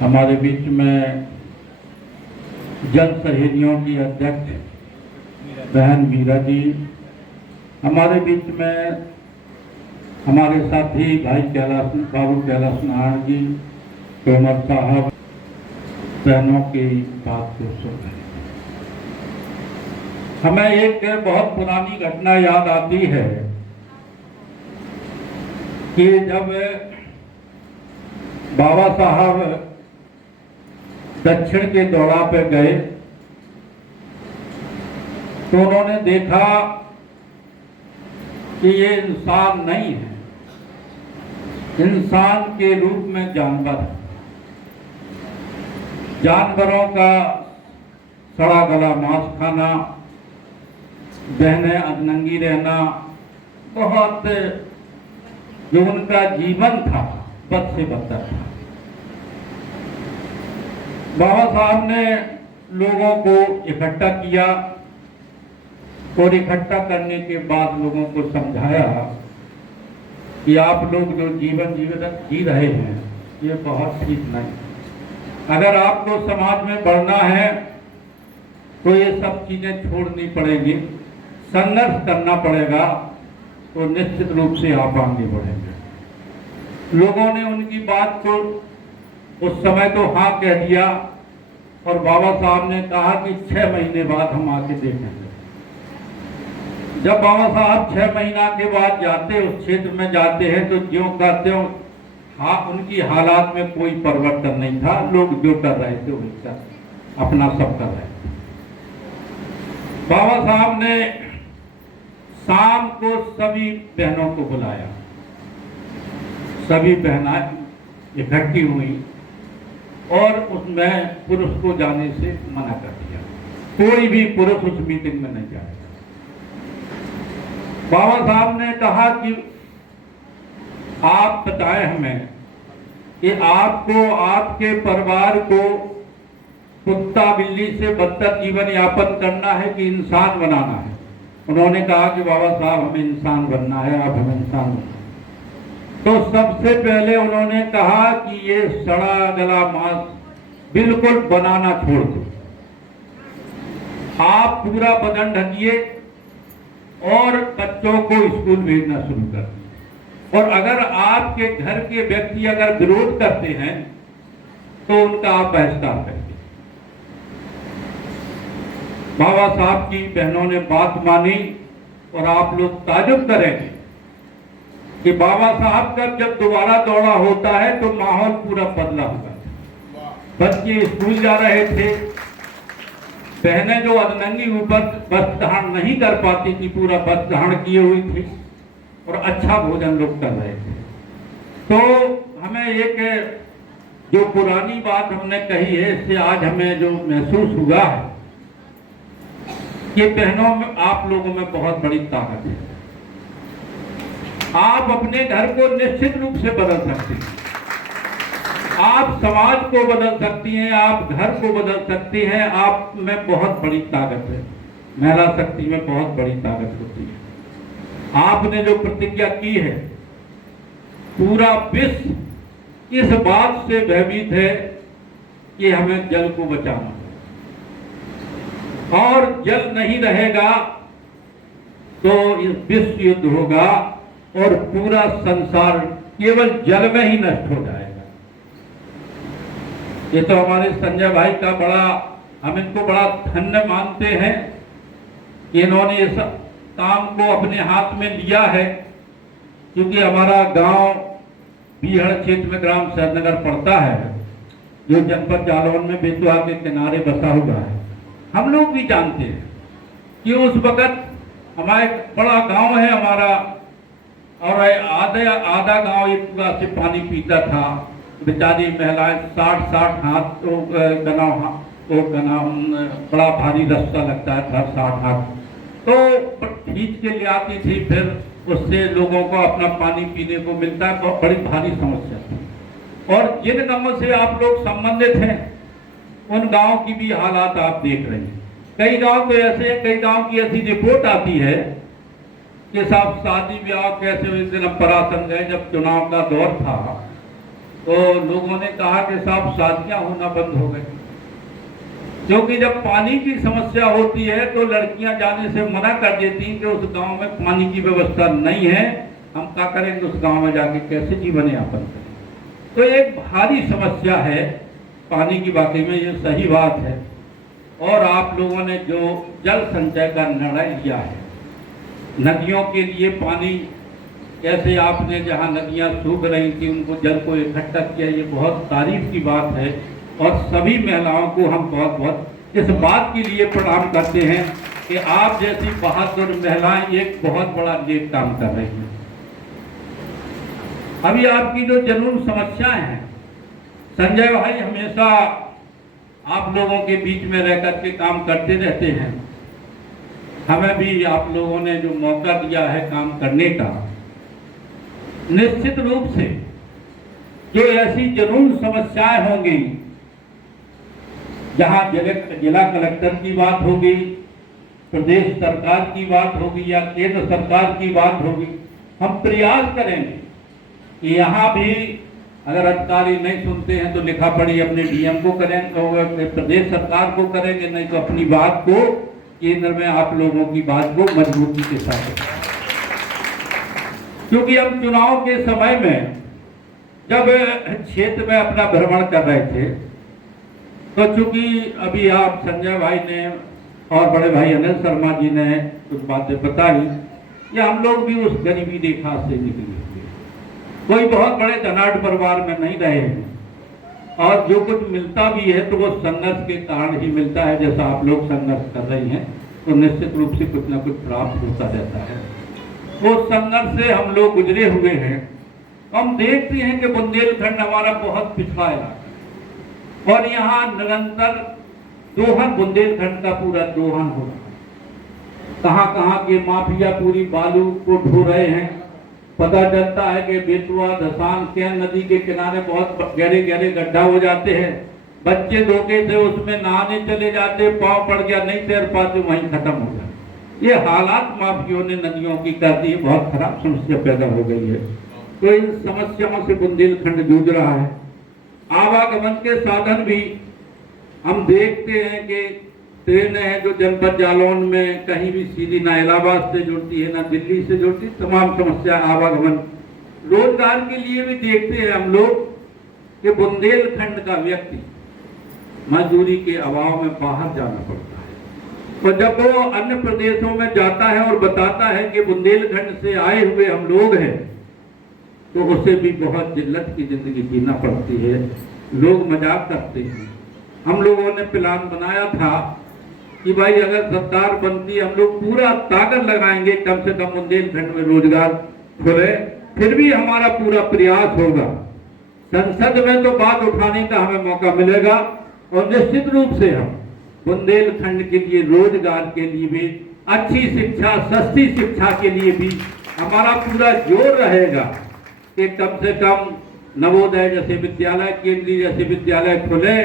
हमारे बीच में जन सहेलियों की अध्यक्ष बहन मीरा जी, हमारे बीच में हमारे साथी भाई बाबू कैलाश नारायण जी, तोमर साहब, बहनों की बात को सुन रहे हैं। हमें एक बहुत पुरानी घटना याद आती है कि जब बाबा साहब दक्षिण के दौरा पे गए तो उन्होंने देखा कि ये इंसान नहीं है, इंसान के रूप में जानवर है। जानवरों का सड़ा गला मांस खाना, बहनें अधनंगी रहना, बहुत जो उनका जीवन था बद से बदतर था। बाबा साहब ने लोगों को इकट्ठा किया और इकट्ठा करने के बाद लोगों को समझाया कि आप लोग जो जीवन जी रहे हैं ये बहुत ठीक नहीं। अगर आपको समाज में बढ़ना है तो ये सब चीजें छोड़नी पड़ेगी, संघर्ष करना पड़ेगा, तो निश्चित रूप से आप आगे बढ़ेंगे। लोगों ने उनकी बात को उस समय तो हाँ कह दिया और बाबा साहब ने कहा कि 6 महीने बाद हम आके देखेंगे। जब बाबा साहब 6 महीना के बाद जाते, उस क्षेत्र में जाते हैं, तो ज्यों का त्यों उनकी हालात में कोई परिवर्तन नहीं था। लोग जो कर रहे थे उनका अपना सब कर रहे थे। बाबा साहब ने शाम को सभी बहनों को बुलाया, सभी बहनें इकट्ठी हुई और उसमें पुरुष को जाने से मना कर दिया। कोई भी पुरुष उस मीटिंग में नहीं जाएगा। बाबा साहब ने कहा कि आप बताएं हमें कि आपको, आपके परिवार को कुत्ता बिल्ली से बदतर जीवन यापन करना है कि इंसान बनाना है। उन्होंने कहा कि बाबा साहब हमें इंसान बनना है, आप हमें इंसान बनना। तो सबसे पहले उन्होंने कहा कि ये सड़ा गला मांस बिल्कुल बनाना छोड़ दो, आप पूरा बदन ढकिए और बच्चों को स्कूल भेजना शुरू कर दीजिए। और अगर आपके घर के व्यक्ति अगर विरोध करते हैं तो उनका आप बहिष्कार करिए। बाबा साहब की बहनों ने बात मानी और आप लोग ताजुब करेंगे कि बाबा साहब का जब दोबारा दौरा होता है तो माहौल पूरा बदला हुआ है। बच्चे स्कूल जा रहे थे, बहनें जो अधनंगी ऊपर वस्त्र धारण नहीं कर पाती थी पूरा वस्त्र धारण किए हुई थी और अच्छा भोजन लोग कर रहे थे। तो हमें एक जो पुरानी बात हमने कही है, इससे आज हमें जो महसूस हुआ है कि बहनों में, आप लोगों में बहुत बड़ी ताकत है। आप अपने घर को निश्चित रूप से बदल सकती हैं, आप समाज को बदल सकती हैं, आप घर को बदल सकती हैं। आप में बहुत बड़ी ताकत है, महिला शक्ति में बहुत बड़ी ताकत होती है। आपने जो प्रतिज्ञा की है, पूरा विश्व इस बात से भयभीत है कि हमें जल को बचाना और जल नहीं रहेगा तो इस विश्व युद्ध होगा और पूरा संसार केवल जल में ही नष्ट हो जाएगा। ये तो हमारे संजय भाई का बड़ा, हम इनको बड़ा धन्य मानते हैं कि इन्होंने इस काम को अपने हाथ में लिया है, क्योंकि हमारा गांव बीहड़ क्षेत्र में ग्राम शहरनगर पड़ता है, जो जनपद जालौन में बेतवा के किनारे बसा हुआ है। हम लोग भी जानते हैं कि उस वक्त हमारे बड़ा गांव है हमारा, और आधा गांव एक पूरा से पानी पीता था। बेचारी महिलाएं 60 हाथ तो गना बड़ा भारी रास्ता लगता था, 60 हाथ तो खींच के ले आती थी, फिर उससे लोगों को अपना पानी पीने को मिलता है। बहुत बड़ी भारी समस्या थी। और जिन गांवों से आप लोग संबंधित हैं उन गांव की भी हालात आप देख रहे हैं। कई गांव तो ऐसे, कई गांव की ऐसी रिपोर्ट आती है कि साहब शादी ब्याह कैसे हुए। दिन हम परासन गए, जब चुनाव का दौर था तो लोगों ने कहा कि साहब शादियां होना बंद हो गई, क्योंकि जब पानी की समस्या होती है तो लड़कियां जाने से मना कर देती हैं कि उस गांव में पानी की व्यवस्था नहीं है, हम क्या करेंगे उस गांव में जाके, कैसे जीवन यापन करें। तो एक भारी समस्या है पानी की, वाकई में ये सही बात है। और आप लोगों ने जो जल संचय का निर्णय लिया है, नदियों के लिए पानी कैसे आपने, जहाँ नदियाँ सूख रही थी उनको जल को इकट्ठा किया, ये बहुत तारीफ की बात है। और सभी महिलाओं को हम बहुत बहुत इस बात के लिए प्रणाम करते हैं कि आप जैसी बहादुर महिलाएं एक बहुत बड़ा नेक काम कर रही हैं। अभी आपकी जो जरूर समस्याएं हैं, संजय भाई हमेशा आप लोगों के बीच में रह कर के काम करते रहते हैं। हमें भी आप लोगों ने जो मौका दिया है काम करने का, निश्चित रूप से जो ऐसी जरूर समस्याएं होंगी, जहां जिला कलेक्टर की बात होगी, प्रदेश सरकार की बात होगी या केंद्र सरकार की बात होगी, हम प्रयास करेंगे कि यहाँ भी अगर अधिकारी नहीं सुनते हैं तो लिखा पढ़ी अपने डीएम को करेंगे, प्रदेश सरकार को करेंगे, नहीं तो अपनी बात को केंद्र में आप लोगों की बात को मजबूती के साथ करेंगे। क्योंकि हम चुनाव के समय में जब क्षेत्र में अपना भ्रमण कर रहे थे, तो चूंकि अभी आप संजय भाई ने और बड़े भाई अनिल शर्मा जी ने कुछ बातें बताई, या हम लोग भी उस गरीबी रेखा से निकले हुए, कोई बहुत बड़े धनाढ़ परिवार में नहीं रहे हैं, और जो कुछ मिलता भी है तो वो संघर्ष के कारण ही मिलता है। जैसा आप लोग संघर्ष कर रही हैं तो निश्चित रूप से कुछ ना कुछ प्राप्त होता रहता है। वो संघर्ष से हम लोग गुजरे हुए हैं। हम देखते हैं कि बुंदेलखंड हमारा बहुत पिछड़ा इलाका, और यहाँ निरंतर दोहन, बुंदेलखंड का पूरा दोहन हो रहा है। कहाँ कहाँ के माफिया पूरी बालू को ढो रहे हैं। पता चलता है कि बेतुआ, धसान, कैन नदी के किनारे बहुत गहरे गहरे गड्ढा हो जाते हैं, बच्चे धोखे से उसमें नहाने चले जाते, पाँव पड़ गया, नहीं तैर पाते, वहीं खत्म हो जाते। ये हालात माफियों ने नदियों की कर दी, बहुत खराब समस्या पैदा हो गई है। तो इन समस्याओं से बुंदेलखंड जूझ रहा है। आवागमन के साधन भी हम देखते हैं कि ट्रेन है जो जनपद जालौन में कहीं भी सीधी ना इलाहाबाद से जुड़ती है ना दिल्ली से जुड़ती, तमाम समस्या आवागमन। रोजगार के लिए भी देखते हैं हम लोग कि बुंदेलखंड का व्यक्ति मजदूरी के अभाव में बाहर जाना पड़ता है, और जब वो अन्य प्रदेशों में जाता है और बताता है कि बुंदेलखंड से आए हुए हम लोग हैं, तो उसे भी बहुत जिल्लत की जिंदगी जीना पड़ती है। लोग मजाक करते हैं। हम लोगों ने प्लान बनाया था कि भाई अगर सरकार बनती, हम लोग पूरा ताकत लगाएंगे कम से कम बुंदेलखंड में रोजगार खुले, फिर भी हमारा पूरा प्रयास होगा। संसद में तो बात उठाने का हमें मौका मिलेगा, और निश्चित रूप से हम बुंदेलखंड के लिए रोजगार के लिए भी, अच्छी शिक्षा, सस्ती शिक्षा के लिए भी हमारा पूरा जोर रहेगा कि कम से कम नवोदय जैसे विद्यालय, केंद्रीय जैसे विद्यालय खुले,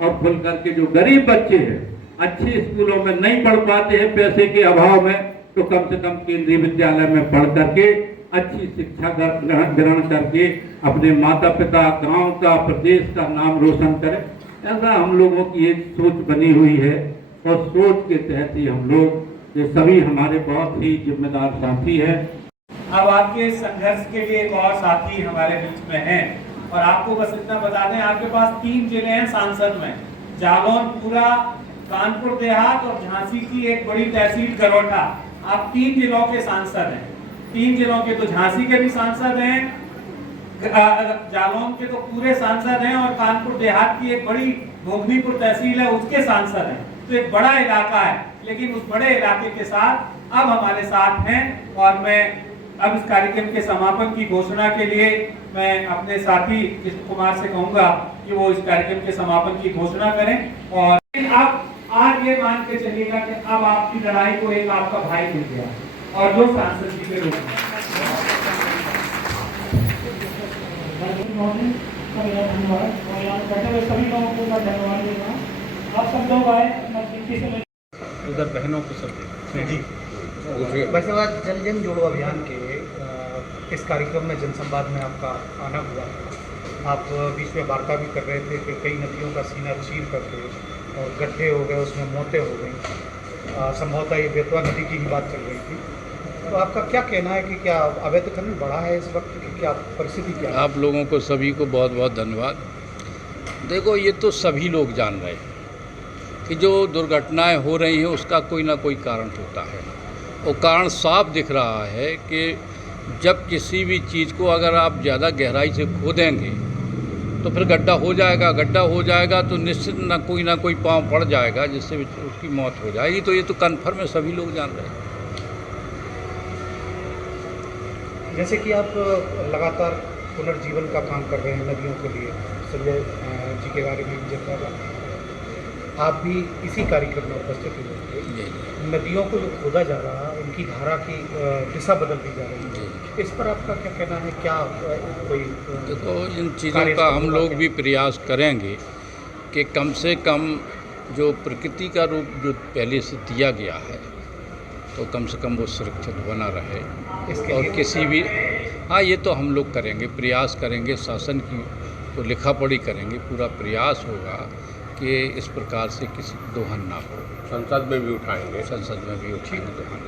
और खुल करके जो गरीब बच्चे हैं अच्छे स्कूलों में नहीं पढ़ पाते हैं पैसे के अभाव में, तो कम से कम केंद्रीय विद्यालय में पढ़ करके अच्छी शिक्षा ग्रहण करके अपने माता पिता, गांव का, प्रदेश का नाम रोशन करें। ऐसा हम लोगों की एक सोच बनी हुई है, और सोच के तहत ही हम लोग, ये सभी हमारे बहुत ही जिम्मेदार साथी हैं। अब आपके संघर्ष के लिए एक और साथी हमारे बीच में हैं, और आपको बस इतना बता दें, आपके पास 3 जिले हैं सांसद में, जालौन, पूरा, कानपुर देहात और झांसी की एक बड़ी तहसील करोटा। आप 3 जिलों के सांसद हैं। 3 जिलों के तो झांसी के भी सांसद हैं, जालौन के तो पूरे सांसद हैं, और कानपुर देहात की एक बड़ी भोगनीपुर तहसील है उसके सांसद हैं। तो एक बड़ा इलाका है, लेकिन उस बड़े इलाके के साथ अब हमारे साथ हैं। और मैं अब इस कार्यक्रम के समापन की घोषणा के लिए मैं अपने साथी कृष्ण कुमार से कहूंगा कि वो इस कार्यक्रम के समापन की घोषणा करें। और अब आज ये मान के चलिएगा कि अब आपकी लड़ाई को एक आपका भाई मिल गया, और जो सांसद जी के रूप में धन्यवाद, और यहाँ बैठे हुए सभी लोगों को मैं धन्यवाद देता हूँ। आप सब लोग आए, मैं गिनती से उधर बहनों को सब जी। वैसे बात जल जोड़ो अभियान के इस कार्यक्रम में जनसंवाद में आपका आना हुआ, आप बीच में वार्ता भी कर रहे थे कि कई नदियों का सीना चीर करके और गड्ढे हो गए, उसमें मौतें हो गई। संभवतः ये बेतवा नदी की ही बात चल रही थी। तो आपका क्या कहना है कि क्या अवैध खनन बढ़ा है इस वक्त की, क्या परिस्थिति क्या है? आप लोगों को सभी को बहुत बहुत धन्यवाद। देखो, ये तो सभी लोग जान रहे हैं कि जो दुर्घटनाएं हो रही हैं उसका कोई ना कोई कारण होता है। वो कारण साफ दिख रहा है कि जब किसी भी चीज़ को अगर आप ज़्यादा गहराई से खोदेंगे तो फिर गड्ढा हो जाएगा तो निश्चित ना कोई पाँव पड़ जाएगा जिससे उसकी मौत हो जाएगी। तो ये तो कन्फर्म है, सभी लोग जान रहे हैं। जैसे कि आप लगातार पुनर्जीवन का काम कर रहे हैं नदियों के लिए, संजय जी के बारे में भी जिक्र कर रहा आप भी इसी कार्यक्रम में उपस्थित हुए। नदियों को जो खोदा जा रहा है उनकी धारा की दिशा बदल दी जा रही है, इस पर आपका क्या कहना है? क्या कोई देखो, इन चीज़ों का हम लोग भी प्रयास करेंगे कि कम से कम जो प्रकृति का रूप जो पहले से दिया गया है तो कम से कम वो सुरक्षित बना रहे। और किसी भी ये तो हम लोग करेंगे, प्रयास करेंगे, शासन की तो लिखा पढ़ी करेंगे, पूरा प्रयास होगा कि इस प्रकार से किसी दोहन ना हो। संसद में भी उठाएंगे दोहन।